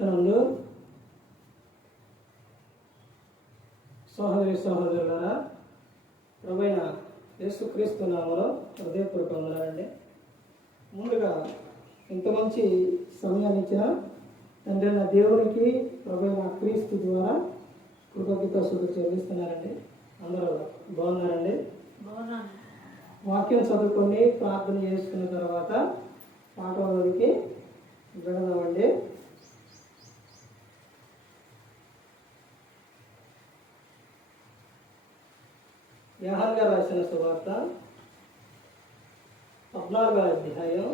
నందు సహోదరి సహోదరులారా, ప్రభువైన యేసుక్రీస్తు నామములో హృదయపూర్వక వందనాలండి. ముందుగా ఇంత మంచి సమయాన్ని ఇచ్చిన తండ్రి అయిన దేవునికి ప్రభువైన క్రీస్తు ద్వారా కృతజ్ఞతాస్తుతులు చెల్లిస్తున్నారండి. అందరూ బాగున్నారండి? వాక్యం చదువుకొని ప్రార్థన చేసుకున్న తర్వాత పాఠంలోకి వెళదామండి. యోహాను గారు రాసిన సువార్త 14వ అధ్యాయం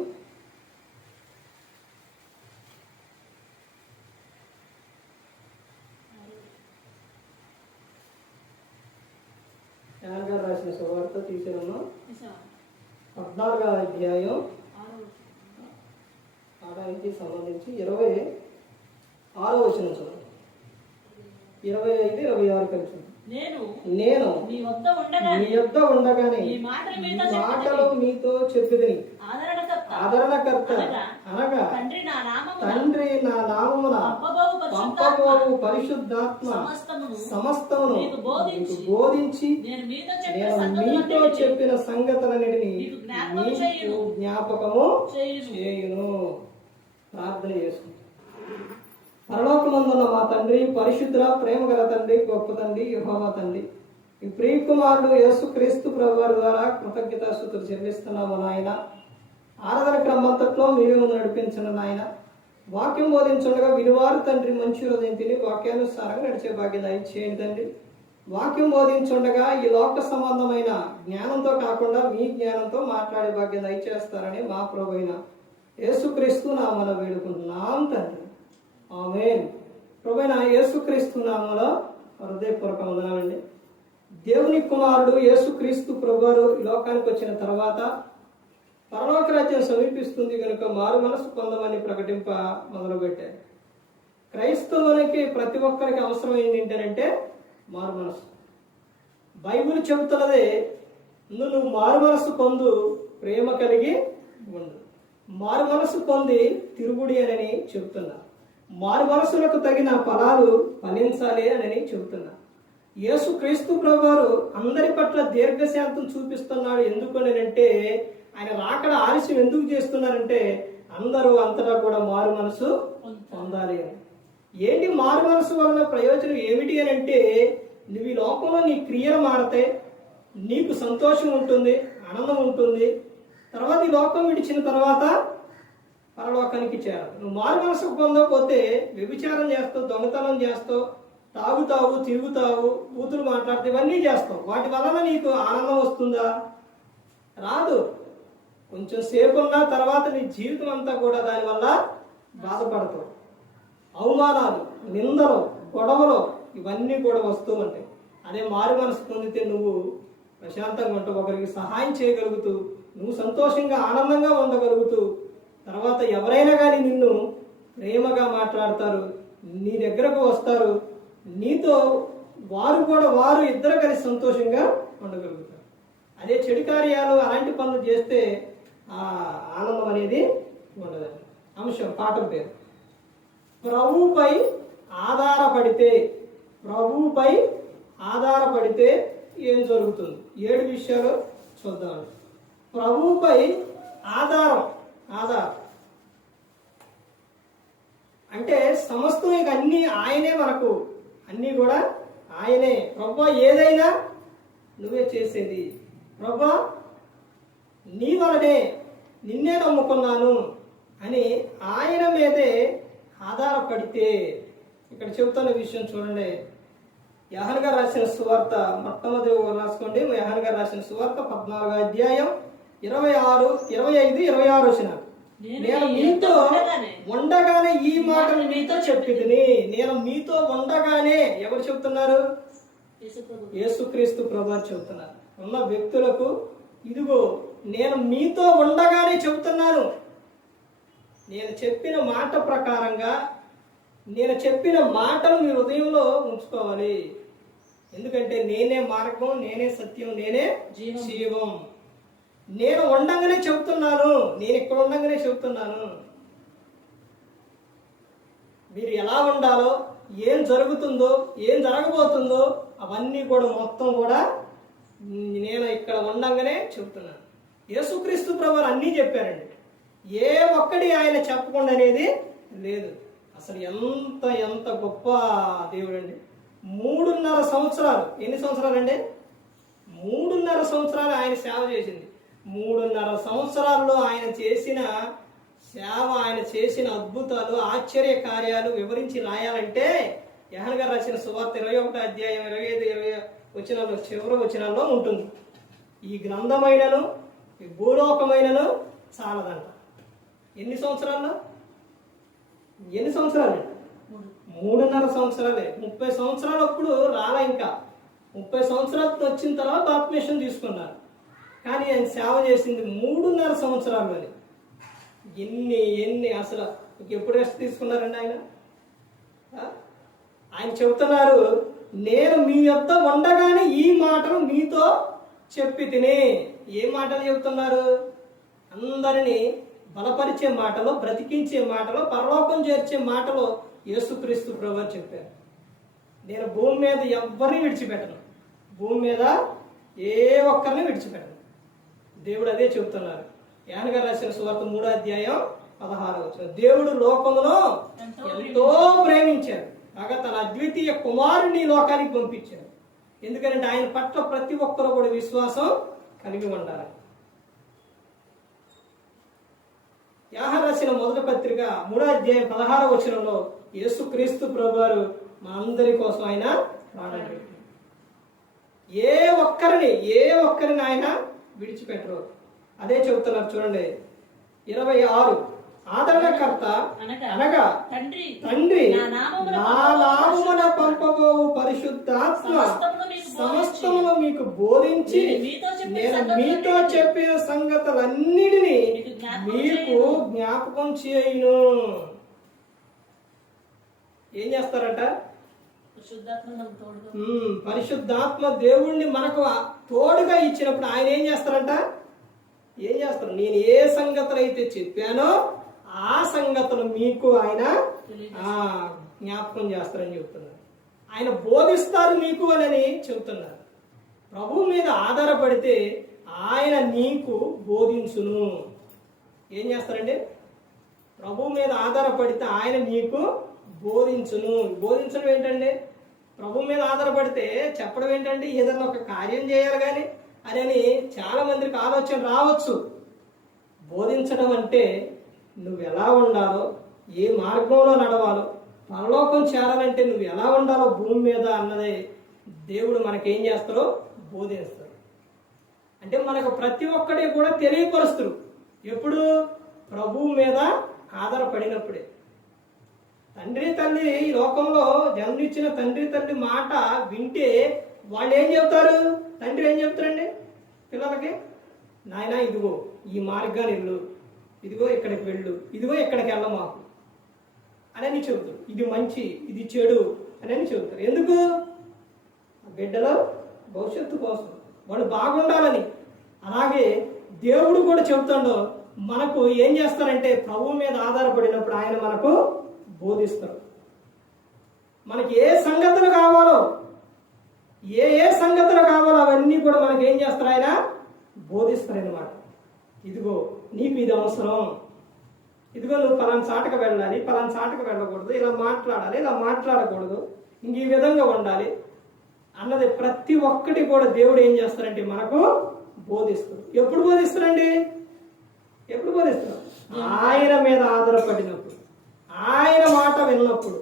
14వ అధ్యాయం 6కి సంబంధించి 26వ వచనం చదువు. 25, 26 కలిసి. నేను మీ యొద్ద ఉండగానే ఈ మాటలు మీతో చెప్పితిని. ఆదరణకర్త అనగా తండ్రి నా నామమున పంపబోవు పరిశుద్ధాత్మ సమస్తమును మీకు బోధించి నేను మీతో చెప్పిన సంగతులన్నిటిని మీకు జ్ఞాపకము చేయును. ప్రార్థన చేసుకుంటాం. పరలోకమందున్న మా తండ్రి, పరిశుద్ధ ప్రేమ గల తండ్రి, గొప్ప తండ్రి, యెహోవా తండ్రి, ఈ ప్రియకుమారుడు యేసుక్రీస్తు ప్రభువారి ద్వారా కృతజ్ఞతాస్తుతులు చెల్లిస్తున్నాము నాయన. ఆరాధన క్రమంతట్లో మీరు నడిపించిన నాయన. వాక్యం బోధించుండగా వినివారు తండ్రి మంచి హృదయం తిని వాక్యానుసారంగా నడిచే భాగ్యం దయచేయండి తండ్రి. వాక్యం బోధించుండగా ఈ లోక సంబంధమైన జ్ఞానంతో కాకుండా మీ జ్ఞానంతో మాట్లాడే భాగ్యం దయచేస్తారని మా ప్రభువైన యేసుక్రీస్తు నామమున వేడుకుంటున్నాం తండ్రి. ఆమేన్. ప్రభువైన యేసుక్రీస్తు నామములో హృదయపూర్వక వందనాలండి. దేవుని కుమారుడు యేసుక్రీస్తు ప్రభువారు ఈ లోకానికి వచ్చిన తర్వాత పరలోక రాజ్యం సమీపిస్తుంది కనుక మారు మనసు పొందమని ప్రకటింప మొదలుపెట్టారు. క్రైస్తవులకి ప్రతి ఒక్కరికి అవసరం ఏంటంటే మారు మనసు. బైబిల్ చెబుతున్నదే, నువ్వు మారు మనసు పొందు, ప్రేమ కలిగి ఉండు. మారు మనసు పొంది తిరుగుడి అని చెబుతున్నా. మారు మనసులకు తగిన ఫలాలు ఫలించాలి అని చెబుతున్నా. యేసు క్రీస్తు ప్రభువారు అందరి పట్ల దీర్ఘశాంతం చూపిస్తున్నాడు. ఎందుకనంటే ఆయన రాకడ ఆలస్యం ఎందుకు చేస్తున్నారంటే అందరూ అంతటా కూడా మారు మనసు పొందాలి అని. ఏంటి మారు మనసు వలన ప్రయోజనం ఏమిటి అని అంటే, నువ్వు ఈ లోకంలో నీ క్రియలు మారితే నీకు సంతోషం ఉంటుంది, ఆనందం ఉంటుంది. తర్వాత ఈ లోకం విడిచిన తర్వాత పరలోకానికి చేరాలి. నువ్వు మారు మనసు పొందకపోతే వ్యభిచారం చేస్తావు, దొంగతనం చేస్తావు, తాగుతావు, తిరుగుతావు, కూతురు మాట్లాడితే ఇవన్నీ చేస్తావు. వాటి వలన నీకు ఆనందం వస్తుందా? రాదు. కొంచెం సేపు ఉన్న తర్వాత నీ జీవితం అంతా కూడా దానివల్ల బాధపడతావు. అవమానాలు, నిందలు, గొడవలు ఇవన్నీ కూడా వస్తూ ఉంటాయి. అదే మారు మనసు పొందితే నువ్వు ప్రశాంతంగా ఉంటావు, ఒకరికి సహాయం చేయగలుగుతూ, నువ్వు సంతోషంగా ఆనందంగా ఉండగలుగుతూ, తర్వాత ఎవరైనా కానీ నిన్ను ప్రేమగా మాట్లాడతారు, నీ దగ్గరకు వస్తారు, నీతో వారు ఇద్దరు కలిసి సంతోషంగా ఉండగలుగుతారు. అదే చెడు కార్యాలు అలాంటి పనులు చేస్తే ఆ ఆనందం అనేది ఉండదండి. అంశం పాఠం పేరు ప్రభువుపై ఆధారపడితే ఏం జరుగుతుంది? 7 విషయాలు చూద్దాం. ప్రభువుపై ఆధారం అంటే సమస్తం ఇక అన్నీ ఆయనే, మనకు అన్నీ కూడా ఆయనే. ప్రభువా ఏదైనా నువ్వే చేసేది, ప్రభువా నీ వలనే నిన్నే నమ్ముకున్నాను అని ఆయన మీదే ఆధారపడితే, ఇక్కడ చెబుతున్న విషయం చూడండి. యోహాను గారు రాసిన సువార్త మొట్టమొదటి రాసుకోండి. యోహాను గారు రాసిన సువార్త 14వ అధ్యాయం 25, 26 వచనాలు. నేను మీతో ఉండగానే ఈ మాటలు మీతో చెప్పితిని. నేను మీతో ఉండగానే ఎవరు చెప్తున్నారు? యేసుక్రీస్తు ప్రభువారు చెబుతున్నారు. ఉన్న వ్యక్తులకు ఇదిగో నేను మీతో ఉండగానే చెబుతున్నాను. నేను చెప్పిన మాట ప్రకారంగా, నేను చెప్పిన మాటలు మీ హృదయంలో ఉంచుకోవాలి. ఎందుకంటే నేనే మార్గం, నేనే సత్యం, నేనే జీవం. నేను ఉండంగానే చెబుతున్నాను, నేను ఇక్కడ ఉండంగానే చెబుతున్నాను. మీరు ఎలా ఉండాలో, ఏం జరుగుతుందో, ఏం జరగబోతుందో అవన్నీ కూడా మొత్తం కూడా నేను ఇక్కడ ఉండంగానే చెప్తున్నాను. యేసుక్రీస్తు ప్రభువు అన్నీ చెప్పారండి. ఏ ఒక్కడి ఆయన చెప్పకుండా అనేది లేదు. అసలు ఎంత ఎంత గొప్ప దేవుడు అండి. 3.5 సంవత్సరాలు, ఎన్ని సంవత్సరాలు అండి? 3.5 సంవత్సరాలు ఆయన సేవ చేసింది. 3.5 సంవత్సరాల్లో ఆయన చేసిన సేవ, ఆయన చేసిన అద్భుతాలు, ఆశ్చర్య కార్యాలు వివరించి రాయాలంటే యోహాను గారు రాసిన సువార్త 21వ అధ్యాయం 25, 20 వచనాల్లో చివరి వచనాల్లో ఉంటుంది. ఈ గ్రంథమైనను ఈ భూలోకమైనను చాలదంట. ఎన్ని సంవత్సరాలు? 3.5 సంవత్సరాలే. 30 సంవత్సరాలు అప్పుడు రాలా. ఇంకా 30 సంవత్సరాలు వచ్చిన తర్వాత బాప్టిజం తీసుకున్నారు. కానీ ఆయన సేవ చేసింది 3.5 సంవత్సరాలు. ఎన్ని అసలు ఎప్పుడు రెస్ట్ తీసుకున్నారండి ఆయన? ఆయన చెబుతున్నారు, నేను మీ యొద్ద ఉండగానే ఈ మాటలు మీతో చెప్పి తిని. ఏ మాటలు చెబుతున్నారు? అందరినీ బలపరిచే మాటలు, బ్రతికించే మాటలు, పరలోకం చేర్చే మాటలు యేసుక్రీస్తు ప్రభువు చెప్పారు. నేను భూమి మీద ఎవరిని విడిచిపెట్టను, భూమి మీద ఏ ఒక్కరిని విడిచిపెట్టను. దేవుడు అదే చెబుతున్నారు. యోహాను గారు రాసిన సువార్త 3వ అధ్యాయం 16వ వచనం. దేవుడు లోకమును ఎంతో ప్రేమించారు, కాగా తన అద్వితీయ కుమారుని లోకానికి పంపించారు. ఎందుకంటే ఆయన పట్ల ప్రతి ఒక్కరు కూడా విశ్వాసం కలిగి ఉండాలి. యోహాను రాసిన మొదటి పత్రిక 3వ అధ్యాయం 16వ వచనంలో యేసుక్రీస్తు ప్రభువారు మనందరి కోసం ఆయన ప్రాణం పెట్టారు. ఏ ఒక్కరిని ఆయన విడిచిపెట్టరు. అదే చెబుతున్నారు చూడండి. 26 ఆదరణకర్త అనగా తండ్రి నా నామమున పంపబోవు పరిశుద్ధాత్మ సమస్తమును మీకు బోధించి నేను మీతో చెప్పిన సంగతులన్నిటినీ మీకు జ్ఞాపకం చేయును. ఏం చేస్తారట? పరిశుద్ధాత్మ దేవుణ్ణి మనకు తోడుగా ఇచ్చినప్పుడు ఆయన ఏం చేస్తారంట? నేను ఏ సంగతులు అయితే చెప్పానో ఆ సంగతులు మీకు ఆయన జ్ఞాపకం చేస్తారని చెప్తున్నారు. ఆయన బోధిస్తారు మీకు అని చెబుతున్నారు. ప్రభువు మీద ఆధారపడితే ఆయన నీకు బోధించును. ఏం చేస్తారండి? ప్రభువు మీద ఆధారపడితే ఆయన నీకు బోధించును. బోధించడం ఏంటండి? ప్రభు మీద ఆధారపడితే చెప్పడం ఏంటండి? ఏదన్నా ఒక కార్యం చేయాలి కానీ అని చాలా మందికి ఆలోచన రావచ్చు. బోధించడం అంటే నువ్వు ఎలా ఉండాలో, ఏ మార్గంలో నడవాలో, పరలోకం చేరాలంటే నువ్వు ఎలా ఉండాలో భూమి మీద అన్నదే దేవుడు మనకేం చేస్తారో బోధిస్తారు. అంటే మనకు ప్రతి ఒక్కడే కూడా తెలియపరుస్తారు. ఎప్పుడు? ప్రభువు మీద ఆధారపడినప్పుడే. తండ్రి తల్లి ఈ లోకంలో జన్మించిన తండ్రి తల్లి మాట వింటే వాళ్ళు ఏం చెప్తారు? తండ్రి ఏం చెప్తారండి పిల్లలకి? నాయన ఇదిగో ఈ మార్గాన్ని వెళ్ళు, ఇదిగో ఇక్కడికి వెళ్ళు, ఇదిగో ఇక్కడికి వెళ్ళమాకు అని చెబుతారు. ఇది మంచి, ఇది చెడు అని చెబుతారు. ఎందుకు? బిడ్డల భవిష్యత్తు కోసం, వాళ్ళు బాగుండాలని. అలాగే దేవుడు కూడా చెబుతాడో మనకు ఏం చేస్తారంటే ప్రభువు మీద ఆధారపడినప్పుడు ఆయన మనకు బోధిస్తారు. మనకి ఏ సంగతులు కావాలో, ఏ సంగతులు కావాలో అవన్నీ కూడా మనకి ఏం చేస్తారు? ఆయన బోధిస్తారు అన్నమాట. ఇదిగో నీకు ఇది అవసరం, ఇదిగో నువ్వు పలానా చాటకు వెళ్ళాలి, పలానా చాటకు వెళ్ళకూడదు, ఇలా మాట్లాడాలి, ఇలా మాట్లాడకూడదు, ఇంక ఈ విధంగా ఉండాలి అన్నది ప్రతి ఒక్కటి కూడా దేవుడు ఏం చేస్తారంటే మనకు బోధిస్తారు. ఎప్పుడు బోధిస్తారండి? ఎప్పుడు బోధిస్తారు? ఆయన మీద ఆధారపడినప్పుడు, ఆయన మాట విన్నప్పుడు.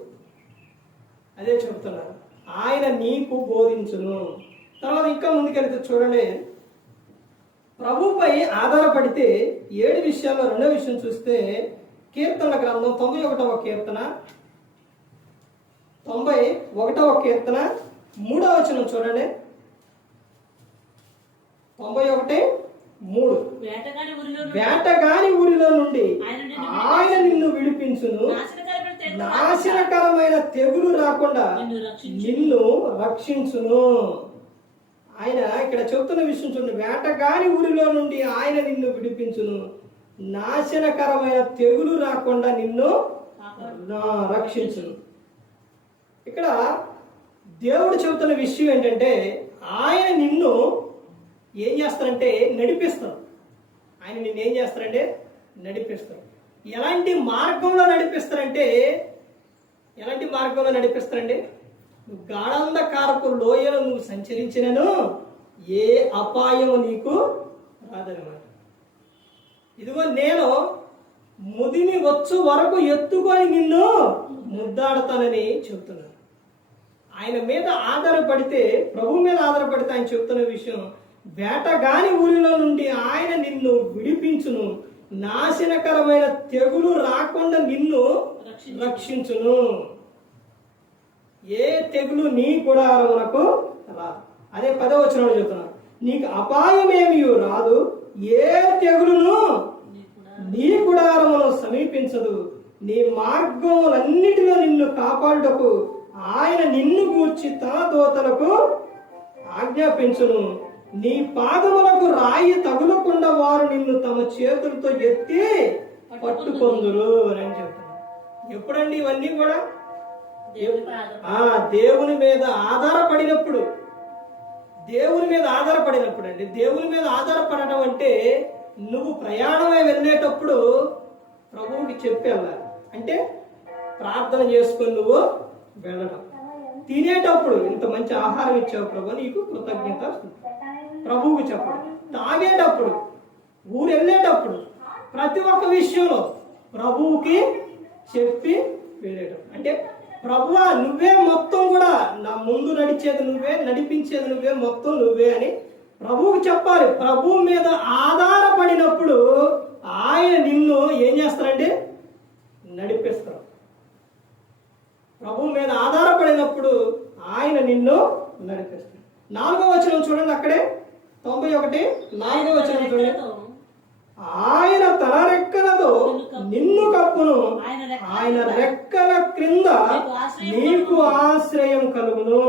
అదే చెప్తున్నారు, ఆయన నీకు బోధించును. తర్వాత ఇంకా ముందుకెళ్తే చూడండి, ప్రభుపై ఆధారపడితే 7 విషయాల్లో 2వ విషయం చూస్తే కీర్తనల గ్రంథం 91వ కీర్తన 3వ వచనం చూడండి. 91:3 వేటగాని ఊరిలో నుండి ఆయన నిన్ను విడిపించును, నాశనకరమైన తెగులు రాకుండా నిన్ను రక్షించును. ఆయన ఇక్కడ చెప్తున్న విషయం చూడండి. వేటగాని ఊరిలో నుండి ఆయన నిన్ను విడిపించును, నాశనకరమైన తెగులు రాకుండా నిన్ను రక్షించును. ఇక్కడ దేవుడు చెబుతున్న విషయం ఏంటంటే ఆయన నిన్ను ఏం చేస్తారంటే నడిపిస్తారు. ఆయన నిన్ను ఏం చేస్తారంటే నడిపిస్తారు. ఎలాంటి మార్గంలో నడిపిస్తారంటే నువ్వు గాఢంధకారపు లోయలో నువ్వు సంచరించినను ఏ అపాయము నీకు రాదనమాట. ఇదిగో నేను ముదిమి వచ్చు వరకు ఎత్తుకొని నిన్ను ముద్దాడతానని చెబుతున్నాను. ఆయన మీద ఆధారపడితే, ప్రభు మీద ఆధారపడితే ఆయన చెప్తున్న విషయం, వేటగాని ఊరిలో నుండి ఆయన నిన్ను విడిపించును, నాశనకరమైన తెగులు రాకుండా నిన్ను రక్షించును. ఏ తెగులు నీ గుడారమునకు రాదు. అదే 10వ వచనంలో చెప్తున్నాను, నీకు అపాయమేమీ రాదు, ఏ తెగులును నీ గుడారమును సమీపించదు, నీ మార్గములన్నిటిలో నిన్ను కాపాడుటకు ఆయన నిన్ను గూర్చి తన దూతలకు ఆజ్ఞాపించును, నీ పాదములకు రాయి తగులకుండా వారు నిన్ను తమ చేతులతో ఎత్తి పట్టుకొందురు అని చెప్తున్నారు. ఎప్పుడండి ఇవన్నీ కూడా? దేవుని మీద ఆధారపడినప్పుడు అండి. దేవుని మీద ఆధారపడటం అంటే నువ్వు ప్రయాణమై వెళ్ళేటప్పుడు ప్రభువుకి చెప్పి వెళ్ళాలి. అంటే ప్రార్థన చేసుకొని నువ్వు వెళ్ళడం. తినేటప్పుడు ఇంత మంచి ఆహారం ఇచ్చావు ప్రభు, నీకు కృతజ్ఞత ప్రభువుకి చెప్పడం. తాగేటప్పుడు, ఊరు వెళ్ళేటప్పుడు, ప్రతి ఒక్క విషయంలో ప్రభువుకి చెప్పి వెళ్ళేటం. అంటే ప్రభువా నువ్వే మొత్తం కూడా, నా ముందు నడిచేది నువ్వే, నడిపించేది నువ్వే, మొత్తం నువ్వే అని ప్రభువుకి చెప్పాలి. ప్రభువు మీద ఆధారపడినప్పుడు ఆయన నిన్ను ఏం చేస్తారంటే నడిపిస్తారు. ప్రభువు మీద ఆధారపడినప్పుడు ఆయన నిన్ను నడిపిస్తాడు. 4వ వచనం చూడండి, అక్కడే 91 4వ వచనం చూడండి, ఆయన తన రెక్కలతో నిన్ను కప్పును, ఆయన రెక్కల క్రింద నీకు ఆశ్రయం కలుగును.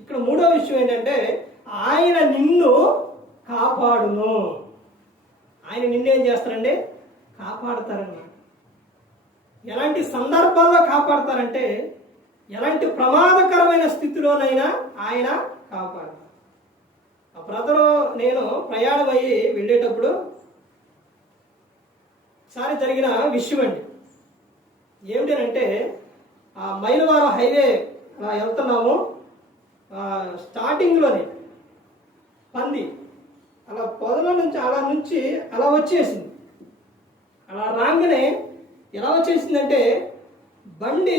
ఇక్కడ 3వ విషయం ఏంటంటే ఆయన నిన్ను కాపాడును. ఆయన నిన్నేం చేస్తారండి? కాపాడుతారన్నమాట. ఎలాంటి సందర్భాల్లో కాపాడతారంటే ఎలాంటి ప్రమాదకరమైన స్థితిలోనైనా ఆయన కాపాడతారు. ఆ బ్రదరు నేను ప్రయాణం అయ్యి వెళ్ళేటప్పుడు ఒకసారి జరిగిన విషయం అండి. ఏమిటంటే ఆ మైలవరం హైవే అలా వెళ్తున్నాము, స్టార్టింగ్లోనే పంది అలా పొదల నుంచి అలా వచ్చేసింది. అలా రాగానే ఎలా వచ్చేసిందంటే బండి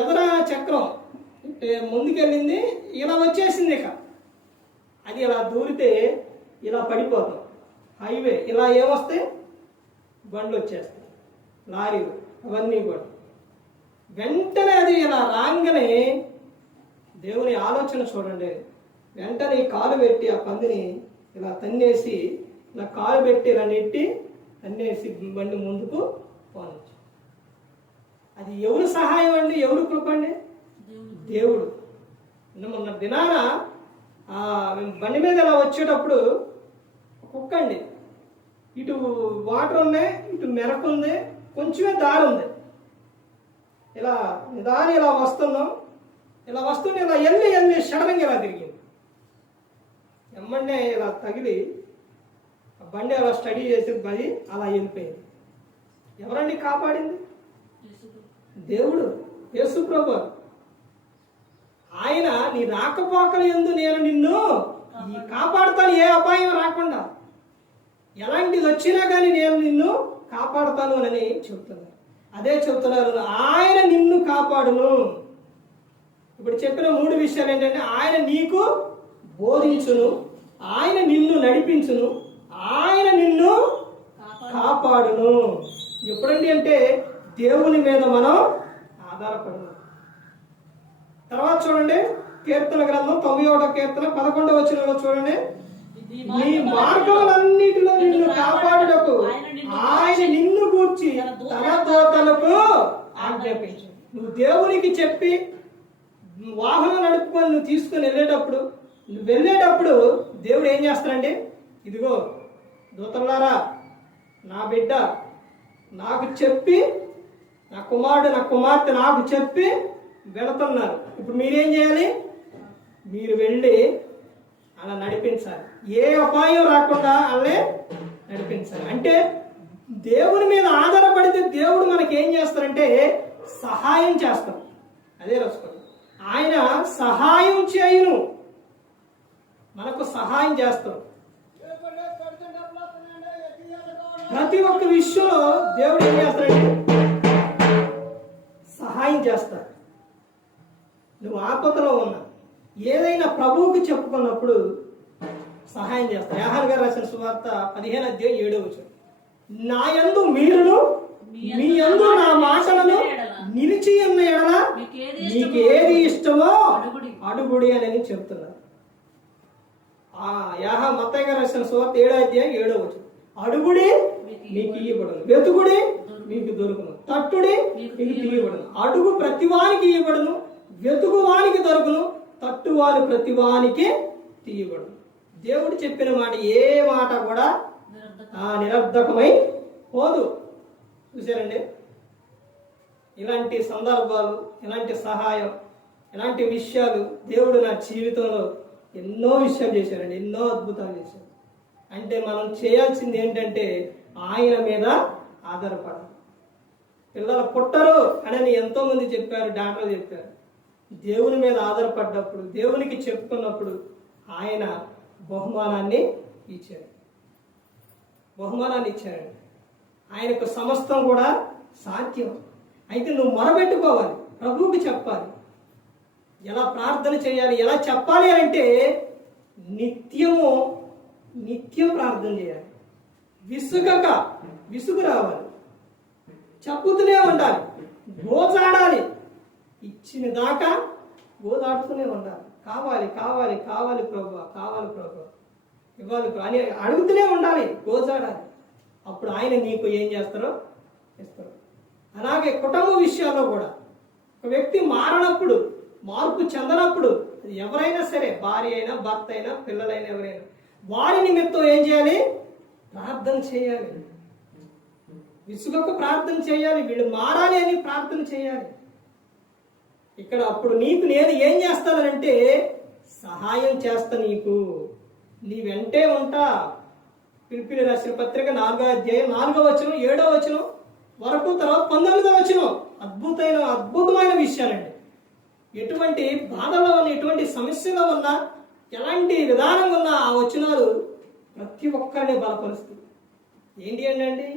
ఎదర చక్రం ముందుకెళ్ళింది, ఇలా వచ్చేసింది. ఇక అది ఇలా దూరితే ఇలా పడిపోతాం. హైవే ఇలా ఏమొస్తాయి, బండ్లు వచ్చేస్తాయి, లారీలు అవన్నీ కూడా. వెంటనే అది ఇలా రాగానే దేవుని ఆలోచన చూడండి, వెంటనే కాలు పెట్టి ఆ పందిని ఇలా తన్నేసి, ఇలా కాలు పెట్టి ఇలా నెట్టి తన్నేసి బండి ముందుకు పోనొచ్చు. అది ఎవరు సహాయం అండి? ఎవరు కృప అండి? దేవుడు. మొన్న దినాన బండి మీద ఇలా వచ్చేటప్పుడు కుక్క అండి, ఇటు వాటర్ ఉంది, ఇటు మెరకు ఉంది, కొంచెమే దారి ఉంది. ఇలా దారి ఇలా వస్తున్నాం, ఇలా వస్తుంటే ఇలా ఎల్లి సడన్గా ఇలా తిరిగింది. ఎమ్మండే ఇలా తగిలి బండి అలా స్టడీ చేసి బండి అలా వెళ్ళిపోయింది. ఎవరండి కాపాడింది? దేవుడు, యేసు ప్రభు. ఆయన నీ రాకపోకల యందు నేను నిన్ను కాపాడుతాను, ఏ అపాయం రాకుండా. ఎలాంటిది వచ్చినా కానీ నేను నిన్ను కాపాడుతాను అని చెబుతున్నారు. అదే చెబుతున్నారు, ఆయన నిన్ను కాపాడును. ఇప్పుడు చెప్పిన 3 విషయాలు ఏంటంటే ఆయన నీకు బోధించును, ఆయన నిన్ను నడిపించును, ఆయన నిన్ను కాపాడును. ఎప్పుడండి అంటే దేవుని మీద మనం ఆధారపడము. తర్వాత చూడండి, కీర్తన గ్రంథం 91వ కీర్తన 11వ వచనంలో చూడండి, నీ మార్గములన్నిటిలో నిన్ను కాపాడుటకు ఆయన నిన్ను గూర్చి తన దూతలకు ఆజ్ఞాపించు. నువ్వు దేవునికి చెప్పి వాహనం నడుపుకొని నువ్వు తీసుకొని వెళ్ళేటప్పుడు దేవుడు ఏం చేస్తాడంటే, ఇదిగో దూతలారా, నా బిడ్డ నాకు చెప్పి నా కుమారుడు నా కుమార్తె నాకు చెప్పి వెళుతున్నారు. ఇప్పుడు మీరేం చేయాలి? మీరు వెళ్ళి అలా నడిపించాలి. ఏ అపాయం రాకుండా అలా నడిపించాలి. అంటే దేవుని మీద ఆధారపడితే దేవుడు మనకి ఏం చేస్తారంటే సహాయం చేస్తాం. అదే రాసుకోండి, ఆయన సహాయం చేయును, మనకు సహాయం చేస్తాం. ప్రతి ఒక్క విషయంలో దేవుడు ఏం చేస్తాడంటే సహాయం చేస్తాడు. నువ్వు ఆపదలో ఉన్నా ఏదైనా ప్రభువుకి చెప్పుకున్నప్పుడు సహాయం చేస్తాడు. యోహాను గారు రాసిన సువార్త 15:7 నా యందు మీరును మీ యందు నా మాటలను నిలిచి ఉన్న ఎడల మీకు ఏది ఇష్టమో అడుగుడి అని చెప్తున్నారు. మత్తయి గారు రాసిన సువార్త 7:7 అడుగుడి మీకు ఇవ్వబడును, వెతుకుడి మీకు దొరుకును, తట్టుడి మీకు తీయబడును. అడుగు ప్రతివానికి ఇవ్వబడును, వెతుకు వానికి దొరుకును, తట్టువాని ప్రతివానికి తీయబడును. దేవుడు చెప్పిన మాట ఏ మాట కూడా నిరర్ధకమై పోదు. చూసారండి, ఇలాంటి సందర్భాలు, ఇలాంటి సహాయం, ఇలాంటి విషయాలు దేవుడు నా జీవితంలో ఎన్నో విషయాలు చేశారండి, ఎన్నో అద్భుతాలు చేశారు. అంటే మనం చేయాల్సింది ఏంటంటే ఆయన మీద ఆధారపడాలి. పిల్లలు పుట్టరు అని ఎంతో మంది చెప్పారు, డాక్టర్లు చెప్పారు. దేవుని మీద ఆధారపడ్డప్పుడు, దేవునికి చెప్పుకున్నప్పుడు ఆయన బహుమానాన్ని ఇచ్చాడు. ఆయనకు సమస్తం కూడా సాధ్యం. అయితే నువ్వు మొరబెట్టుకోవాలి, ప్రభువుకి చెప్పాలి. ఎలా ప్రార్థన చేయాలి, ఎలా చెప్పాలి అంటే నిత్యం ప్రార్థన చేయాలి. విసుగు రావాలి, చెప్పుతూనే ఉండాలి, గోజాడాలి, ఇచ్చిన దాకా గోదాడుతూనే ఉండాలి. కావాలి కావాలి కావాలి ప్రభువా, కావాలి ప్రభువా, ఇవ్వాలి అని అడుగుతూనే ఉండాలి, గోజాడాలి. అప్పుడు ఆయన నీకు ఏం చేస్తారో ఇస్తారు. అలాగే కుటుంబ విషయాల్లో కూడా ఒక వ్యక్తి మారనప్పుడు, మార్పు చెందనప్పుడు, ఎవరైనా సరే, భార్య అయినా భర్త అయినా పిల్లలైనా ఎవరైనా, వారి నిమిత్తం ఏం చేయాలి? ప్రార్థన చేయాలి. విసుగక ప్రార్థన చేయాలి. వీళ్ళు మారాలి అని ప్రార్థన చేయాలి. ఇక్కడ అప్పుడు నేను ఏం చేస్తానంటే సహాయం చేస్తా, నీ వెంటే ఉంటా. పిలిపిలి రాసిన పత్రిక 4:4 వరకు, తర్వాత 19 అద్భుతమైన విషయాలండి. ఎటువంటి బాధలో ఉన్న, ఎటువంటి సమస్యలో ఉన్నా, ఎలాంటి విధానంగా ఉన్నా ఆ వచనాలు ప్రతి ఒక్కరిని బలపరుస్తుంది. ఏంటి అంటే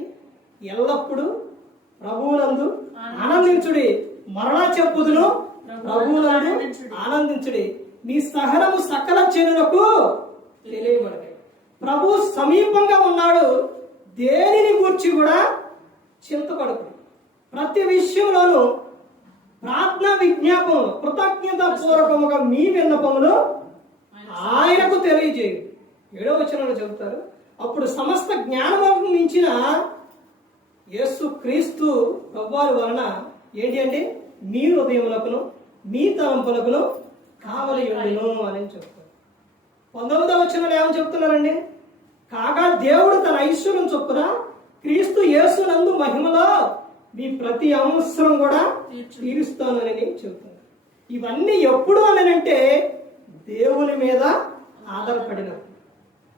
ఎల్లప్పుడూ ప్రభువునందు ఆనందించుడి, మరలా చెప్పుదును ప్రభువునందు ఆనందించుడి, మీ సహనము సకల జనులకు తెలియబడతాయి. ప్రభు సమీపంగా ఉన్నాడు, దేనిని గూర్చి కూడా చింతపడకు. ప్రతి విషయంలోనూ ప్రార్థన విజ్ఞాపనలు కృతజ్ఞత పూర్వకముగా మీ విన్నపములు ఆయనకు తెలియజేయు. 7వ వచనంలో చెబుతారు, అప్పుడు సమస్త జ్ఞానములకు మించిన యేసు క్రీస్తు ప్రభువారి వలన ఏంటి అంటే మీ హృదయములకును మీ తలంపులకును కావలి ఉండును అని చెప్తారు. 19వ వచనంలో ఏమని చెప్తున్నారండి? కాగా దేవుడు తన ఐశ్వర్యం చొప్పున క్రీస్తు యేసునందు మహిమలో మీ ప్రతి అవసరం కూడా తీరుస్తాను అని చెబుతున్నారు. ఇవన్నీ ఎప్పుడు అనంటే దేవుని మీద ఆధారపడినప్పుడు.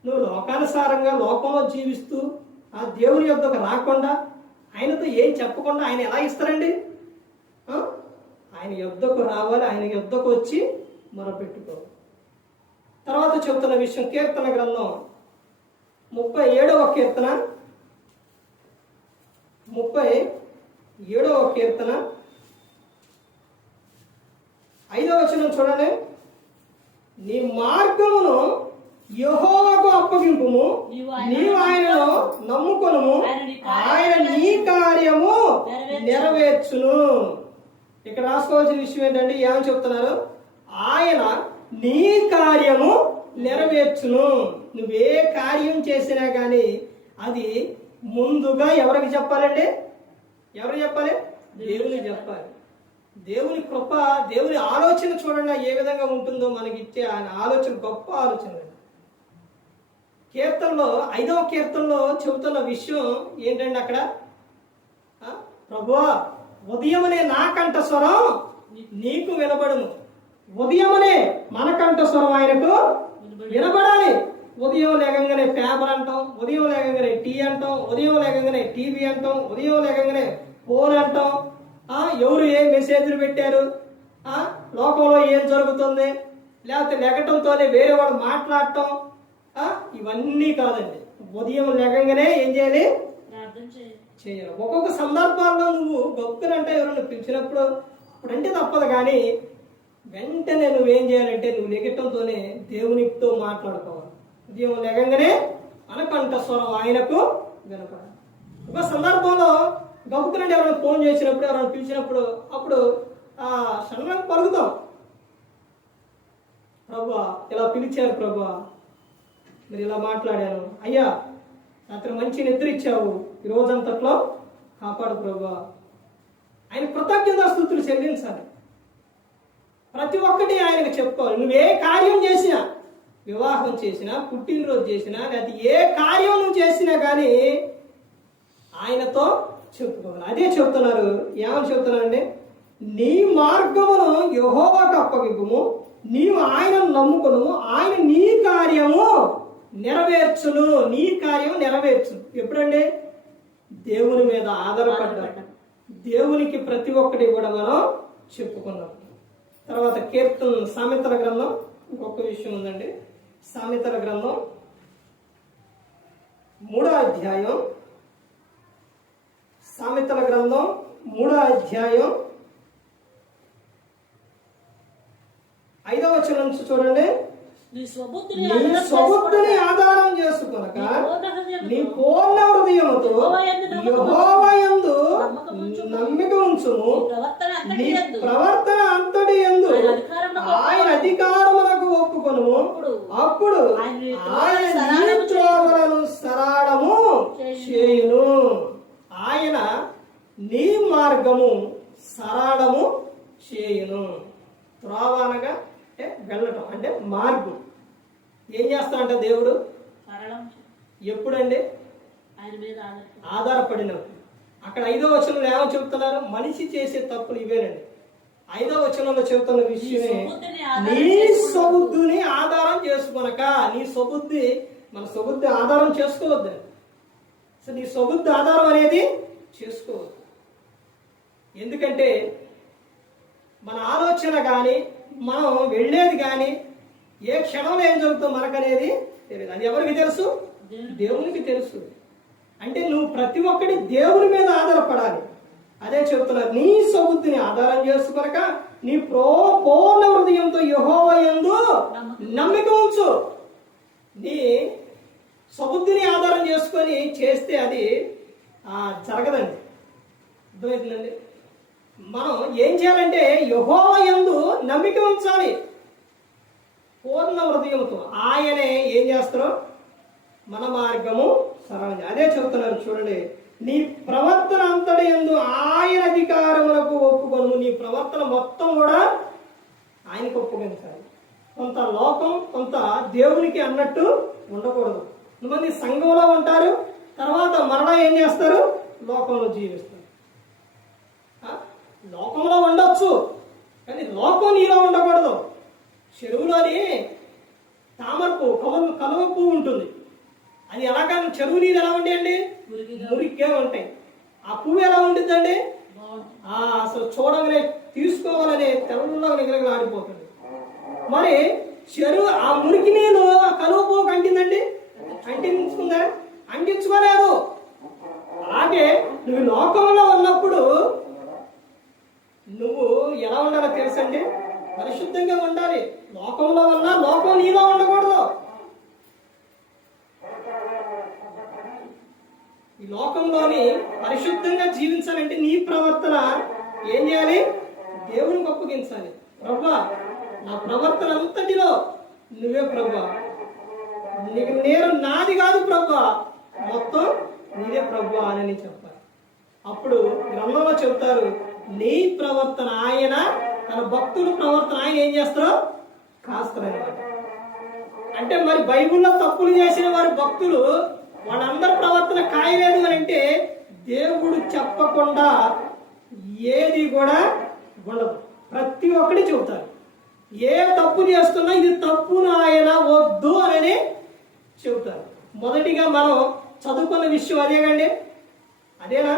నువ్వు లోకానుసారంగా లోకంలో జీవిస్తూ ఆ దేవుని యొద్దకు రాకుండా, ఆయనతో ఏం చెప్పకుండా ఆయన ఎలా ఇస్తారండి? ఆయన యొద్దకు రావాలి, ఆయన యొద్దకు వచ్చి మొరపెట్టుకోవాలి. తర్వాత చెబుతున్న విషయం కీర్తన గ్రంథం 37వ కీర్తన 5వ వచనం చూడండి. నీ మార్గమును యెహోవాకు అప్పగింపుము, నీవు ఆయనను నమ్ముకొనుము, ఆయన నీ కార్యము నెరవేర్చును. ఇక్కడ రాసుకోవాల్సిన విషయం ఏంటంటే ఏమని చెప్తున్నారు? ఆయన నీ కార్యము నెరవేర్చును. నువ్వే కార్యం చేసినా కానీ అది ముందుగా ఎవరికి చెప్పాలండి? ఎవరు చెప్పాలి? దేవునికి చెప్పాలి. దేవుని కృప, దేవుని ఆలోచన చూడండి ఏ విధంగా ఉంటుందో. మనకి ఇచ్చే ఆయన ఆలోచన గొప్ప ఆలోచన. కీర్తనలో 5వ కీర్తనలో చెబుతున్న విషయం ఏంటంటే అక్కడ ప్రభువా ఉదయమనే నా కంఠస్వరం నీకు వినబడును. ఉదయమనే మన కంఠస్వరం ఆయనకు వినబడాలి. ఉదయం లేకంగానే పేపర్ అంటాం, ఉదయం లేకంగానే టీ అంటాం, ఉదయం లేకంగానే టీవీ అంటాం, ఉదయం లేకంగానే ఫోన్ అంటాం. ఎవరు ఏ మెసేజ్లు పెట్టారు, లోకంలో ఏం జరుగుతుంది, లేకపోతే లెగటంతోనే వేరే వాళ్ళు మాట్లాడటం, ఇవన్నీ కాదండి. ఉదయం లేకంగానే ఏం చేయాలి? చేయాలి. ఒక్కొక్క సందర్భాల్లో నువ్వు గొప్పనంటే ఎవరైనా పిలిచినప్పుడు ఇప్పుడంటే తప్పదు, కానీ వెంటనే నువ్వేం చేయాలంటే నువ్వు లెగటంతోనే దేవునితో మాట్లాడుకోవాలి. ఉదయం లేకంగానే మన కంఠస్వరం ఆయనకు వినపడాలి. ఒక సందర్భంలో గొప్పనంటే ఎవరైనా ఫోన్ చేసినప్పుడు, ఎవరైనా పిలిచినప్పుడు అప్పుడు సడన్గా పలుకుతాం, ప్రభువా ఇలా పిలిచారు, ప్రభువా మీరు ఇలా మాట్లాడాను, అయ్యా రాత్రి మంచి నిద్ర ఇచ్చావు, ఈ రోజంతట్లో కాపాడు ప్రభువా. ఆయన కృతజ్ఞతాస్తుతులు చెల్లించాలి. ప్రతి ఒక్కటి ఆయనకు చెప్పుకోవాలి. నువ్వే కార్యం చేసినా, వివాహం చేసినా, పుట్టినరోజు చేసినా, లేకపోతే ఏ కార్యం నువ్వు చేసినా కానీ ఆయనతో చెప్పుకోవాలి. అదే చెప్తున్నారు. ఏమని చెప్తున్నారండి? నీ మార్గమును యెహోవాకు అప్పగింపుము, నీవు ఆయనను నమ్ముకును, ఆయన నీ కార్యము నెరవేర్చును. నీ కార్యం నెరవేర్చును. ఎప్పుడండి? దేవుని మీద ఆధారపడ్డా. దేవునికి ప్రతి ఒక్కటి కూడా మనం చెప్పుకున్నాం. తర్వాత కీర్తన, సామెతల గ్రంథం ఇంకొక విషయం ఉందండి. సామెతల గ్రంథం 3వ అధ్యాయం, సామెతల గ్రంథం 3వ అధ్యాయం 5వ వచనం నుంచి చూడండి. నీ స్వబుద్ధిని ఆధారం చేసుకొనక నీ పూర్ణ హృదయముతో యెహోవా యందు నమ్మిక ఉంచుము, నీ ప్రవర్తన అంతటి యందు ఆయన అధికారములకు ఒప్పుకొనుము, అప్పుడు ఆయన నీ త్రోవలను సరళము చేయును. ఆయన నీ మార్గము సరళము చేయును. త్రోవ అనగా వెళ్ళటం అంటే మార్గం. ఏం చేస్తాడంట దేవుడు? ఎప్పుడండి? ఆధారపడినప్పుడు. అక్కడ 5వ వచనంలో ఏమో చెబుతున్నారు? మనిషి చేసే తప్పులు ఇవేనండి. 5వ వచనంలో చెబుతున్న విషయమే, నీ స్వబుద్ధిని ఆధారం చేసుకొనక. నీ స్వబుద్ధి, మన స్వబుద్ధి ఆధారం చేసుకోవద్దండి. సో నీ స్వబుద్ధి ఆధారం అనేది చేసుకోవద్దు. ఎందుకంటే మన ఆలోచన కానీ, మనం వెళ్ళేది కానీ, ఏ క్షణంలో ఏం జరుగుతుందో మనకనేది తెలియదు. అది ఎవరికి తెలుసు? దేవునికి తెలుసు. అంటే నువ్వు ప్రతి ఒక్కటి దేవుని మీద ఆధారపడాలి. అదే చెబుతున్నారు, నీ స్వబుద్ధిని ఆధారం చేసుకొనక నీ పూర్ణ హృదయంతో యెహోవా యందు నమ్మిక ఉంచు. నీ స్వబుద్ధిని ఆధారం చేసుకొని చేస్తే అది జరగదండి. అర్థమవుతుందండి? మనం ఏం చేయాలంటే యెహోవా యందు నమ్మిక ఉంచాలి పూర్ణ హృదయంతో. ఆయనే ఏం చేస్తారో మన మార్గము సరళం. అదే చెబుతున్నారు చూడండి, నీ ప్రవర్తన అంతటి యందు ఆయన అధికారములకు ఒప్పుకొను. నీ ప్రవర్తన మొత్తం కూడా ఆయనకు ఒప్పుకొంచాలి. కొంత లోకం, కొంత దేవునికి అన్నట్టు ఉండకూడదు. కొంతమంది సంఘంలో ఉంటారు, తర్వాత మరలా ఏం చేస్తారు? లోకంలో జీవిస్తారు. లోకంలో ఉండొచ్చు, కానీ లోకం నీలో ఉండకూడదు. చెరువులోని తామర పువ్వు, కలువ పువ్వు ఉంటుంది. అది ఎలాగా? చెరువు నీళ్ళు ఎలా ఉండేయండి? మురిగ్గా ఉంటాయి. ఆ పువ్వు ఎలా ఉంటుందండి? అసలు చూడగానే తీసుకోవాలనే తెల్లగా నిగరగా ఆడిపోతుంది. మరి చెరువు ఆ మురికి నీళ్ళు ఆ కలువ పువ్వుకి అంటిందండి? అంటించుకుందా? అంటించుకోలేదు. అలాగే నువ్వు లోకంలో ఉన్నప్పుడు నువ్వు ఎలా ఉండాలో తెలుసండి? పరిశుద్ధంగా ఉండాలి. లోకంలో ఉన్నా లోకం నీలో ఉండకూడదు. ఈ లోకంలోని పరిశుద్ధంగా జీవించాలంటే నీ ప్రవర్తన ఏం చేయాలి? దేవునికి అప్పగించాలి. ప్రభువా, నా ప్రవర్తన అంతటిలో నువ్వే ప్రభువా, నీకు నేను నాది కాదు ప్రభువా, మొత్తం నీదే ప్రభువా అని చెప్పాలి. అప్పుడు గ్రంథంలో చెబుతారు, నీ ప్రవర్తన ఆయన, తన భక్తుల ప్రవర్తన ఆయన ఏం చేస్తారో కాస్తారనమాట. అంటే మరి బైబిల్లో తప్పులు చేసిన వారి భక్తులు వాళ్ళందరి ప్రవర్తన కాయలేదు అని అంటే దేవుడు చెప్పకుండా ఏది కూడా ఉండదు. ప్రతి ఒక్కటి చెబుతారు. ఏ తప్పు చేస్తున్నా ఇది తప్పు నాయన వద్దు అని చెబుతారు. మొదటిగా మనం చదువుకున్న విషయం అదేగండి. అదేనా?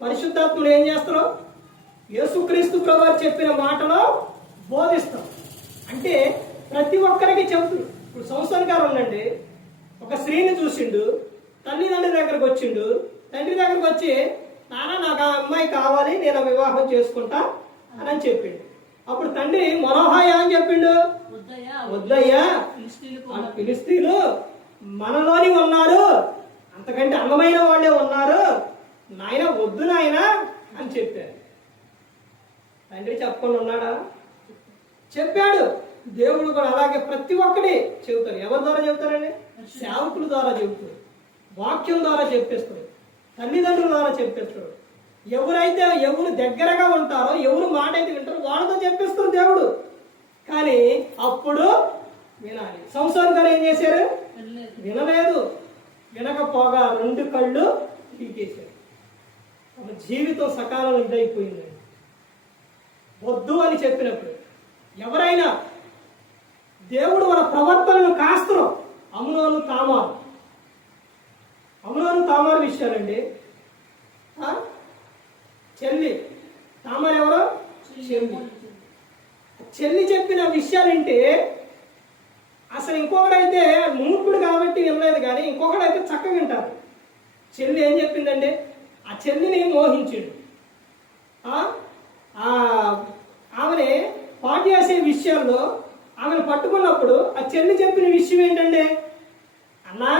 పరిశుద్ధాత్ముడు ఏం చేస్తారు? యేసుక్రీస్తు ప్రభువు చెప్పిన మాటలో బోధిస్తాం. అంటే ప్రతి ఒక్కరికి చెబుతారు. ఇప్పుడు సంవత్సరం గారు ఉండండి, ఒక స్త్రీని చూసిండు, తల్లిదండ్రుల దగ్గరకు వచ్చిండు. తండ్రి దగ్గరకు వచ్చి, నాన్న నాకు ఆ అమ్మాయి కావాలి, నేను వివాహం చేసుకుంటా అని చెప్పిండు. అప్పుడు తండ్రి మనోహాయ అని చెప్పిండు, వద్దయ్యా, ఫిలిస్తీయులు మనలోని ఉన్నారు, అంతకంటే అందమైన వాళ్ళే ఉన్నారు, నాయన వద్దు నాయన అని చెప్పారు. తండ్రి చెప్పకుండా ఉన్నాడా? చెప్పాడు. దేవుడు కూడా అలాగే ప్రతి ఒక్కటి చెబుతారు. ఎవరి ద్వారా చెబుతారండి? సేవకుల ద్వారా చెబుతారు, వాక్యం ద్వారా చెప్పేస్తారు, తల్లిదండ్రుల ద్వారా చెప్పేస్తారు. ఎవరు దగ్గరగా ఉంటారో, ఎవరు మాట అయితే వింటారో వాళ్ళతో చెప్పేస్తారు దేవుడు. కానీ అప్పుడు వినాలి. సంసారం గారు ఏం చేశారు? వినలేదు. వినకపోగా 2 కళ్ళు పీకేశారు. జీవితం సకాలంలో ఇదైపోయిందండి. వద్దు అని చెప్పినప్పుడు ఎవరైనా దేవుడు మన ప్రవర్తనను కాస్తరు. అమ్నోను తామారు విషయాలండి. చెల్లి తామారు ఎవరు? చెల్లి చెప్పిన విషయాలంటే అసలు ఇంకొకడైతే మూర్ఖుడు కాబట్టి వినలేదు, కానీ ఇంకొకడైతే చక్కగా వింటారు. చెల్లి ఏం చెప్పిందండి? ఆ చెల్లిని మోహించాడు. ఆమెని పాటు చేసే విషయాల్లో ఆమెను పట్టుకున్నప్పుడు ఆ చెల్లి చెప్పిన విషయం ఏంటంటే, అన్నా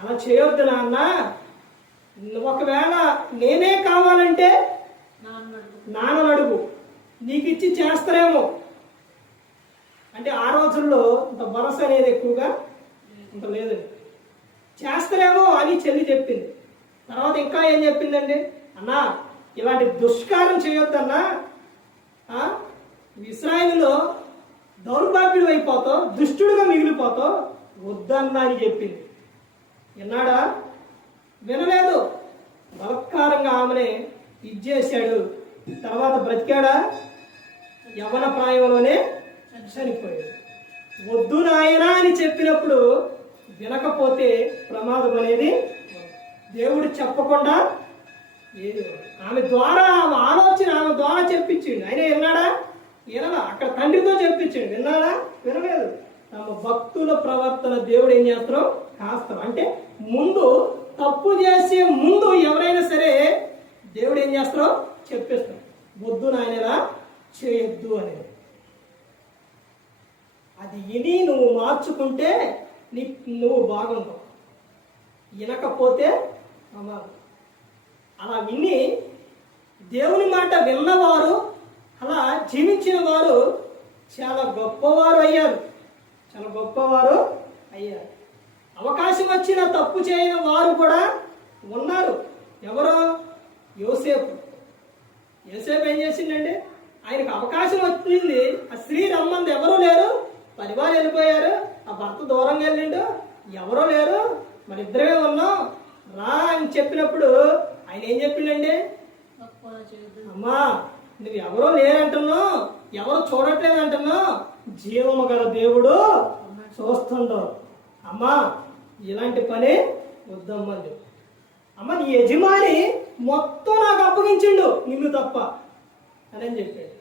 అలా చేయొద్దు నాన్న, ఒకవేళ నేనే కావాలంటే నాన్న అడుగు, నీకు ఇచ్చి చేస్తారేమో. అంటే ఆ రోజుల్లో ఇంత భరోసా అనేది ఎక్కువగా ఇంత లేదండి. చేస్తారేమో అని చెల్లి చెప్పింది. తర్వాత ఇంకా ఏం చెప్పిందండి? అన్నా ఇలాంటి దుష్కారం చేయొద్దన్నా, ఇశ్రాయేలులో దౌర్భాగ్యుడు అయిపోతావు, దుష్టుడుగా మిగిలిపోతావు, వద్దన్నా అని చెప్పింది. విన్నాడా? వినలేదు. బలత్కారంగా ఆమెనే ఇచ్చేసాడు. తర్వాత బ్రతికాడా? యవ్వన ప్రాయంలోనే చనిపోయాడు. వద్దు నాయనా అని చెప్పినప్పుడు వినకపోతే ప్రమాదం అనేది దేవుడు చెప్పకుండా ఏది. ఆమె ద్వారా, ఆమె ఆలోచన ఆమె ద్వారా చెప్పించిండు. ఆయన విన్నాడా? వినలా. అక్కడ తండ్రితో చెప్పించాడు. విన్నాడా? వినలేదు. తమ భక్తుల ప్రవర్తన దేవుడు ఏం చేస్తారో కాస్తారు. అంటే ముందు తప్పు చేసే ముందు ఎవరైనా సరే దేవుడు ఏం చేస్తారో చెప్పేస్తాడు. వద్దు నాయనలా చేయొద్దు అనేది. అది విని నువ్వు మార్చుకుంటే నువ్వు బాగుంటావు. వినకపోతే ప్రమాదం. అలా విని దేవుని మాట విన్నవారు, అలా జీవించిన వారు చాలా గొప్పవారు అయ్యారు. అవకాశం వచ్చిన తప్పు చేయని వారు కూడా ఉన్నారు. ఎవరో? యోసేపు ఏం చేసిండంటే, ఆయనకు అవకాశం వచ్చింది. ఆ స్త్రీ రమ్మంది, ఎవరూ లేరు, పరివారు వెళ్ళిపోయారు, ఆ భర్త దూరంగా వెళ్ళిండు, ఎవరో లేరు, మరి ఇద్దరే ఉన్నాం రా అని చెప్పినప్పుడు ఆయన ఏం చెప్పిండండి? అమ్మా నువ్వు ఎవరో లేరంటున్నావు, ఎవరో చూడట్లేదు అంటున్నావు, జీవము గల దేవుడు చూస్తుండవు. అమ్మా ఇలాంటి పని వద్దమ్మని. అమ్మ నీ యజమాని మొత్తం నాకు అప్పగించిండు, నిన్ను తప్ప అని చెప్పాడు.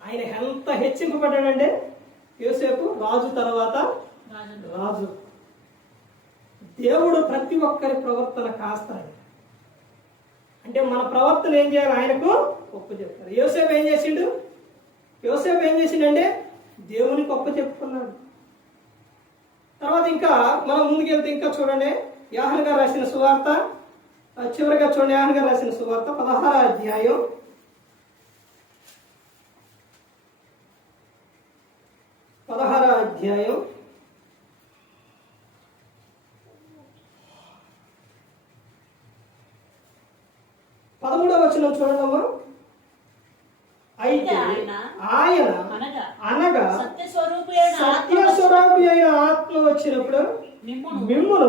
ఆయన ఎంత హెచ్చింపబడ్డాడంటే యోసేపు, రాజు తర్వాత రాజు. దేవుడు ప్రతి ఒక్కరి ప్రవర్తన కాస్తాడు. అంటే మన ప్రవర్తన ఏం చేయాలి? ఆయనకు ఒప్పు చెప్తారు. యోసేపు ఏం చేసిండంటే దేవునికి ఒప్పు చెప్పుకున్నాడు. తర్వాత ఇంకా మనం ముందుకెళ్తే ఇంకా చూడండి, యోహాను గారు రాసిన సువార్త, చివరిగా చూడండి, యోహాను గారు రాసిన సువార్త 16వ అధ్యాయం 13వ వచనం చూడమ్మా. అయితే ఆయన అనగా సత్యస్వరూపి అయిన ఆత్మ వచ్చినప్పుడు మిమ్మును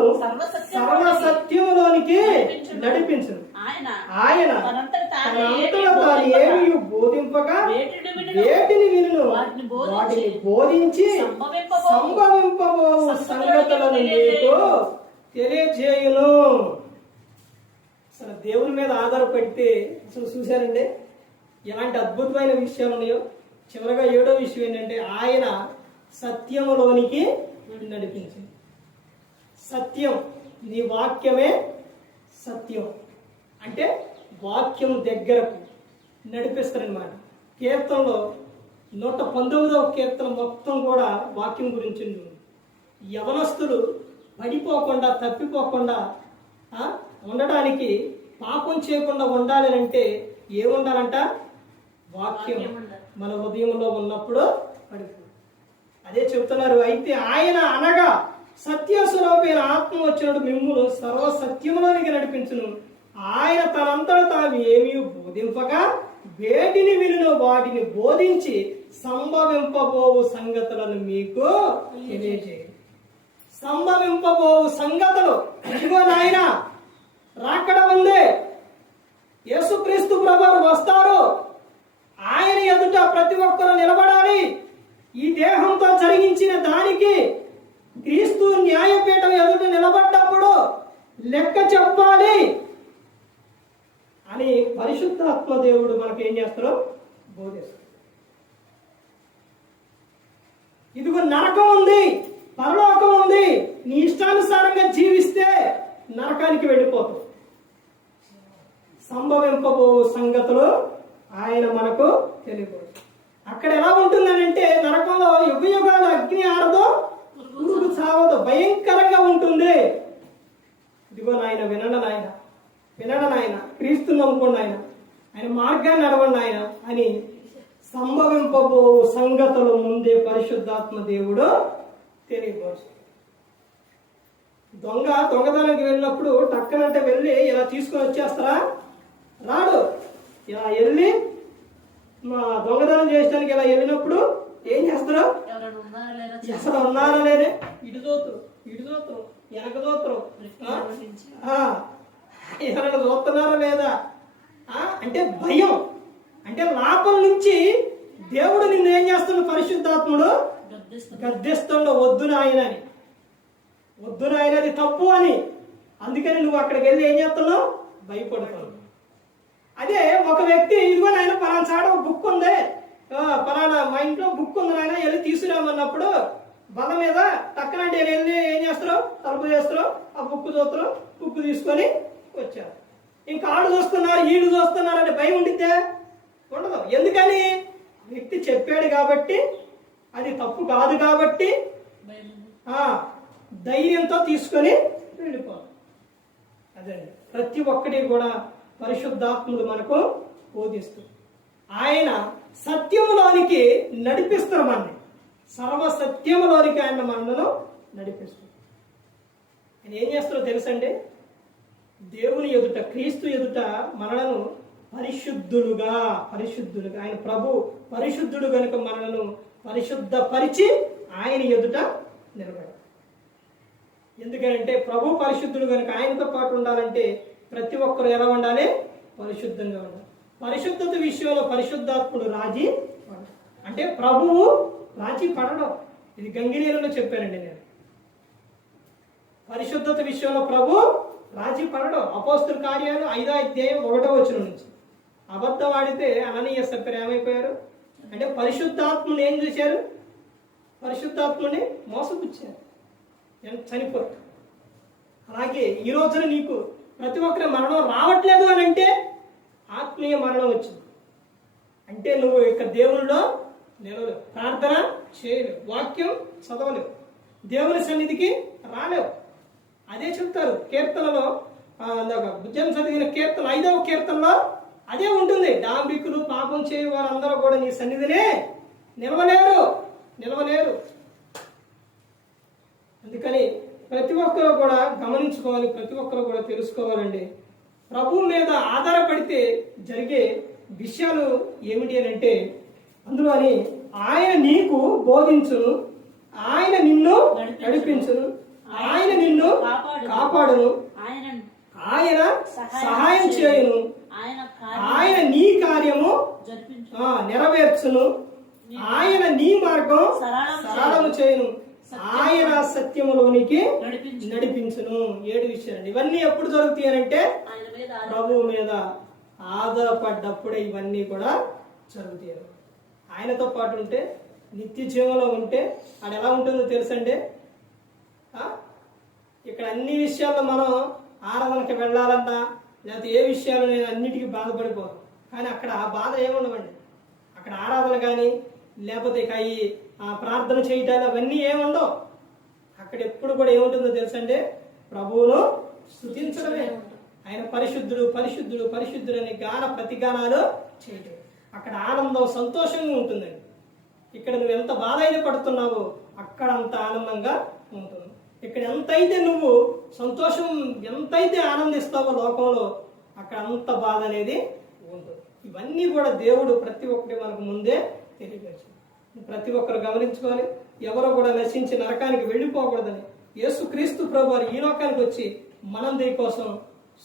సర్వ సత్యములోనికి నడిపించును. ఆయన తనంతట తాను తనంతట తాను ఏమీ బోధింపక వేటిని వినును వాటిని బోధించి సంభవింపబోవు సంగతులను మీకు తెలియజేయును. అసలు దేవుని మీద ఆధారపడితే అసలు చూశారండి ఎలాంటి అద్భుతమైన విషయాలు ఉన్నాయో. చివరగా 7వ విషయం ఏంటంటే ఆయన సత్యములోనికి నడిపించింది. సత్యం, నీ వాక్యమే సత్యం అంటే వాక్యం దగ్గరకు నడిపిస్తారనమాట. కీర్తనలో 119వ కీర్తన మొత్తం కూడా వాక్యం గురించి ఉంది. యవనస్తులు పడిపోకుండా తప్పిపోకుండా ఉండడానికి, పాపం చేయకుండా ఉండాలి అంటే ఏముండాలంట? వాక్యం మన హృదయంలో ఉన్నప్పుడు పడిపో. అదే చెప్తున్నారు. అయితే ఆయన అనగా సత్యస్వరూపైన ఆత్మ వచ్చినప్పుడు మిమ్మును సర్వ సత్యములోనికి నడిపించును. ఆయన తనంతట తాను ఏమీ బోధింపగా వేటిని వినును వాటిని బోధించి సంభవింపబోవు సంగతులను మీకు తెలియజేయ. సంభవింపబోవు సంగతులు ఇదిగో నాయన రాకడ ఉంది. యేసుక్రీస్తు ప్రభువు వస్తారు. ఆయన ఎదుట ప్రతి ఒక్కరూ నిలబడాలి. ఈ దేహంతో జరిగించిన దానికి క్రీస్తు న్యాయపీఠం ఎదుట నిలబడ్డప్పుడు లెక్క చెప్పాలి అని పరిశుద్ధాత్మ దేవుడు మనకు ఏం చేస్తారో బోధిస్తారు. ఇదిగో నరకం ఉంది, పరలోకం ఉంది. నీ ఇష్టానుసారంగా జీవిస్తే నరకానికి వెళ్ళిపోతావు. సంభవింపబో సంగతులు ఆయన మనకు తెలియదు. అక్కడ ఎలా ఉంటుందనంటే నరకంలో యుగ యుగాలు అగ్ని ఆరదో పురుగు చావదో, భయంకరంగా ఉంటుంది. ఇదిగో నాయన వినండి నాయన, వినండి నాయన, క్రీస్తు నమ్ముకోండి ఆయన, ఆయన మార్గాన్ని నడవండి ఆయన అని సంభవింపబో సంగతులు ముందే పరిశుద్ధాత్మ దేవుడు తెలియవచ్చు. దొంగతనానికి వెళ్ళినప్పుడు టక్కనంటే వెళ్ళి ఇలా తీసుకొని వచ్చేస్తారా? రాడు. ఇలా వెళ్ళి మా దొంగతనం చేయడానికి ఇలా వెళ్ళినప్పుడు ఏం చేస్తారు? అసలు ఉన్నారా లేదే ఇటు చూతురు, వెనక చూతురు, ఎవరైనా చూస్తున్నారా లేదా అంటే భయం. అంటే లోపల నుంచి దేవుడు నిన్ను ఏం చేస్తున్నాడు? పరిశుద్ధాత్ముడు గద్దిస్తుండో వద్దు నాయనని, వద్దు నాయనది తప్పు అని. అందుకని నువ్వు అక్కడికి వెళ్ళి ఏం చేస్తున్నావు? భయపడుతున్నావు. అదే ఒక వ్యక్తి ఇదిగో నాయన పలానా చాడ బుక్ ఉంది, పలానా మా ఇంట్లో బుక్ ఉంది నాయన వెళ్ళి తీసుకురామన్నప్పుడు బల మీద టక్కనంటే వెళ్ళి ఏం చేస్తారు? తలుపు చేస్తారు, ఆ బుక్ చూస్తారు, బుక్ తీసుకొని వచ్చారు. ఇంకా ఆడు చూస్తున్నారు, ఈడు చూస్తున్నారు అంటే భయం ఉండిద్దే? ఉండదు. ఎందుకని? వ్యక్తి చెప్పాడు కాబట్టి, అది తప్పు కాదు కాబట్టి ధైర్యంతో తీసుకొని వెళ్ళిపోవాలి. అదే ప్రతి ఒక్కటి కూడా పరిశుద్ధాత్ముడు మనకు బోధిస్తూ ఆయన సత్యములోనికి నడిపిస్తారు. మనని సర్వ సత్యములోనికి ఆయన మనను నడిపిస్తారు. ఆయన ఏం చేస్తారో తెలుసండి? దేవుని ఎదుట, క్రీస్తు ఎదుట మనలను పరిశుద్ధులుగా ఆయన ప్రభు పరిశుద్ధుడు కనుక మనలను పరిశుద్ధపరిచి ఆయన ఎదుట నిలబడాలి. ఎందుకంటే ప్రభు పరిశుద్ధుడు కనుక ఆయనతో పాటు ఉండాలంటే ప్రతి ఒక్కరు ఎలా ఉండాలి? పరిశుద్ధంగా ఉండాలి. పరిశుద్ధత విషయంలో పరిశుద్ధాత్ముడు రాజీ అంటే ప్రభువు రాజీ పడడం. ఇది గంగిలీలలో చెప్పానండి నేను. పరిశుద్ధత విషయంలో ప్రభు రాజీ పడడం. అపోస్తుల కార్యాలు 5వ అధ్యాయం 1వ వచనం నుంచి అబద్ధం ఆడితే అననీయ సభ్యులు ఏమైపోయారు అంటే పరిశుద్ధాత్ముని ఏం చూశారు? పరిశుద్ధాత్ముని మోసపుచ్చారు, చనిపోయారు. అలాగే ఈ రోజున నీకు ప్రతి ఒక్కరి మరణం రావట్లేదు అని అంటే ఆత్మీయ మరణం వచ్చింది అంటే నువ్వు ఇక్కడ దేవునిలో నిలవలేవు, ప్రార్థన చేయలేవు, వాక్యం చదవలేవు, దేవుని సన్నిధికి రాలేవు. అదే చెప్తారు కీర్తనలో, భుజం చదివిన కీర్తన 5వ కీర్తనలో అదే ఉంటుంది. డాంబికులు పాపం చేయ వారందరూ కూడా నీ సన్నిధినే నిలవలేరు. అందుకని ప్రతి ఒక్కరు కూడా గమనించుకోవాలి, ప్రతి ఒక్కరు కూడా తెలుసుకోవాలండి. ప్రభు మీద ఆధారపడితే జరిగే విషయాలు ఏమిటి అని అంటే అందులోని ఆయన నీకు బోధించును, ఆయన నిన్ను నడిపించును, ఆయన నిన్ను కాపాడును, ఆయన సహాయం చేయును, ఆయన నీ కార్యము నెరవేర్చును, ఆయన నీ మార్గం సరళము చేయును, ఆయన సత్యములోనికి నడిపించును. 7 విషయాలు. ఇవన్నీ ఎప్పుడు జరుగుతాయి అంటే ప్రభువు మీద ఆధారపడ్డప్పుడే ఇవన్నీ కూడా జరుగుతాయి. ఆయనతో పాటు ఉంటే, నిత్య జీవంలో ఉంటే అది ఎలా ఉంటుందో తెలుసండి. ఇక్కడ అన్ని విషయాల్లో మనం ఆరాధనకి వెళ్ళాలన్నా లేకపోతే ఏ విషయాలు నేను అన్నిటికీ బాధపడిపోను, కానీ అక్కడ ఆ బాధ ఏముండవండి. అక్కడ ఆరాధన కానీ లేకపోతే ఇక ఈ ప్రార్థన చేయటాలు అవన్నీ ఏముండవు. అక్కడ ఎప్పుడు కూడా ఏముంటుందో తెలుసండి, ప్రభువును స్తుతించడమే. ఆయన పరిశుద్ధుడు పరిశుద్ధుడు పరిశుద్ధుడు అని ప్రతిగానాలు చేయటం. అక్కడ ఆనందం సంతోషంగా ఉంటుందండి. ఇక్కడ నువ్వు ఎంత బాధ అయితే పడుతున్నావో అక్కడ అంత ఆనందంగా ఉంటుంది. ఇక్కడ ఎంతైతే నువ్వు సంతోషం ఎంతైతే ఆనందిస్తావో లోకంలో అక్కడ అంత బాధ అనేది ఉంటుంది. ఇవన్నీ కూడా దేవుడు ప్రతి ఒక్కటి మనకు ముందే తెలియజేసింది. ప్రతి ఒక్కరు గమనించుకోవాలి. ఎవరో కూడా నశించి నరకానికి వెళ్ళిపోకూడదని యేసుక్రీస్తు ప్రభువారు ఈ లోకానికి వచ్చి మనందరి కోసం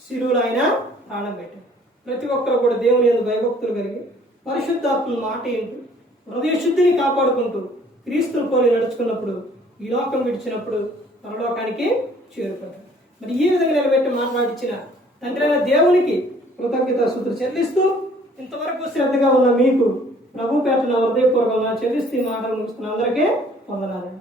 శిలువలో ఆయన ప్రాణం పెట్టారు. ప్రతి ఒక్కరు కూడా దేవుని యందు భయభక్తులు కలిగి పరిశుద్ధాత్మ మాట ఏంటూ హృదయ శుద్ధిని కాపాడుకుంటూ క్రీస్తుని పోలి నడుచుకున్నప్పుడు ఈ లోకం విడిచినప్పుడు పరలోకానికి చేరుకుంటారు. మరి ఈ విధంగా నిలబెట్టి మాట్లాడించిన తండ్రి అయిన దేవునికి కృతజ్ఞతాస్తుతులు చెల్లిస్తూ ఇంతవరకు శ్రద్ధగా ఉన్న మీకు ప్రభు పేట హృదయపూర్వకంగా చెల్లిస్తూ మాటలు ముగిస్తున్న అందరికీ వందనాలు.